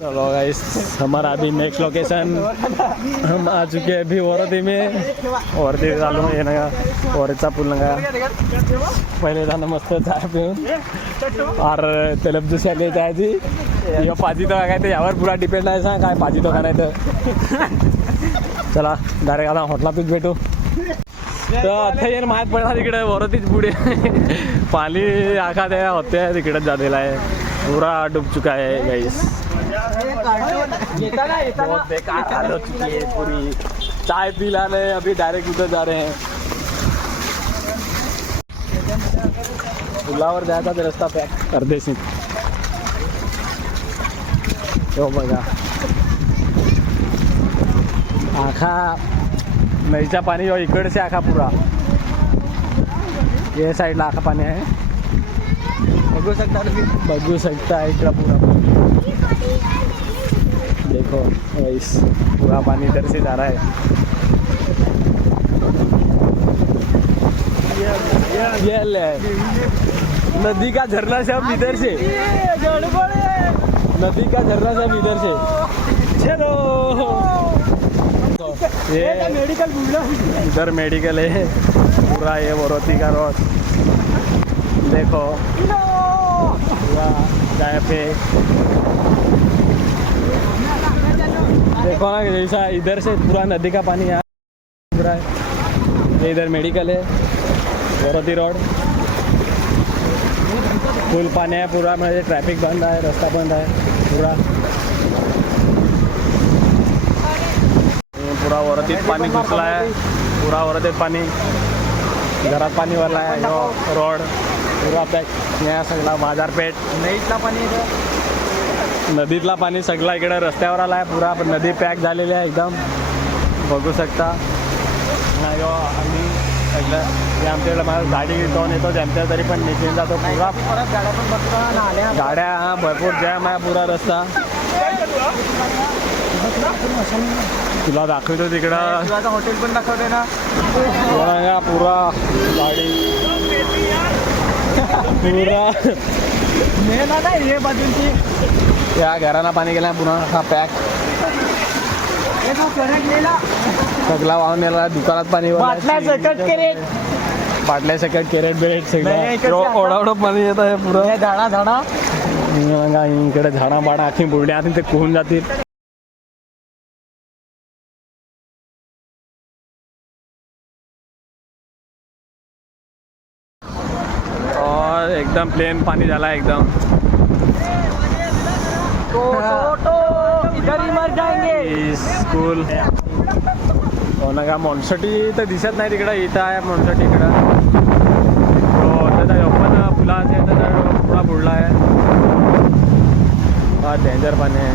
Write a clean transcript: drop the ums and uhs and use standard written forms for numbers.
चलो गाइस, हमारा अभी नेक्स्ट लोकेशन हम आ चुके हैं अभी वरदी में. वरदी चालू आहे ना, वरचा पूल नका पहिले जाणं मस्त चहा पिऊन और तलब दुसऱ्या घ्यायची आधी पाजी तो काय ते यावर पुरा डिपेंड आहे सांग काय पाजी तो काय तर. चला डायरेक्ट आता हॉटेलातच भेटू. तर आता येईल माहीत पडला तिकडे वरतीच पुढे पाणी आखा त्या होते तिकडेच झालेला आहे. पूरा डूब चुका है गाइस. बहुत बेकार हाल हो चुकी है पूरी. चाय पी लाने अभी डायरेक्ट उधर जा रहे हैं. पुलावर जायचा ते रस्ता पॅक अर्धेशी. हो बघा आखा नदीचा पाणी इकडचे आखा पुरा ये साईडला आखा पाणी आहे. बघू सकता है इतना पूरा. देखो इस पूरा पानी इधर से जा रहा है. ये नदी का झरना सब इधर से. नदी का झरना सब इधर से. चलो ये मेडिकल इधर मेडिकल है पूरा. ये वरोती का रोड देखो पूरा जहाँ पे देखो ना जैसा इधर से पूरा नदी का पानी यहाँ पूरा है. ये इधर मेडिकल है वरोती रोड. फुल पानी है पूरा. म्हणजे ट्रॅफिक बंद आहे, रस्ता बंद आहे पूरा. पूरा वरतीत पाणी घुसला आहे. पूरा वरतीत पाणी घरात पाणी वाला आहे. रोड पूरा पॅक. या सगळा बाजारपेठ नदीतला पाणी नदीतला पाणी सगळा इकडे रस्त्यावर आला आहे पूरा. पण नदी पॅक झालेली आहे एकदम बघू शकता. आम्ही सगळं हे आमच्याकडे मला गाडी घेऊन येतो त्यांच्या तरी पण निघून जातो पूरा. गाड्या हा भरपूर जॅम आहे पूरा रस्ता. तुला दाखवतो तिकडं हॉटेल पण दाखवते ना पूरा गाडी पूरा हे बाजूची या घराला पाणी गेला पुन्हा हा पॅक सगळा वाहून नेला. दुकानात पाणी बाटल्या सकट कॅरेट बिरेट सगळं ओढावडं पाणी येत आहे पुरा. झाडा इकडे झाडा बाडा आखी बुरड्या आधी ते कोहून जातील. और एकदम प्लेन पानी झाला एकदम. इधर ही मर जाएंगे. स्कूल का मोनसटी तर दिसत नाही तिकडं. इथं आहे मोनसटी इकडं. पण फुलाचे पुरा बुडला आहे. हा डेंजर पाणी आहे.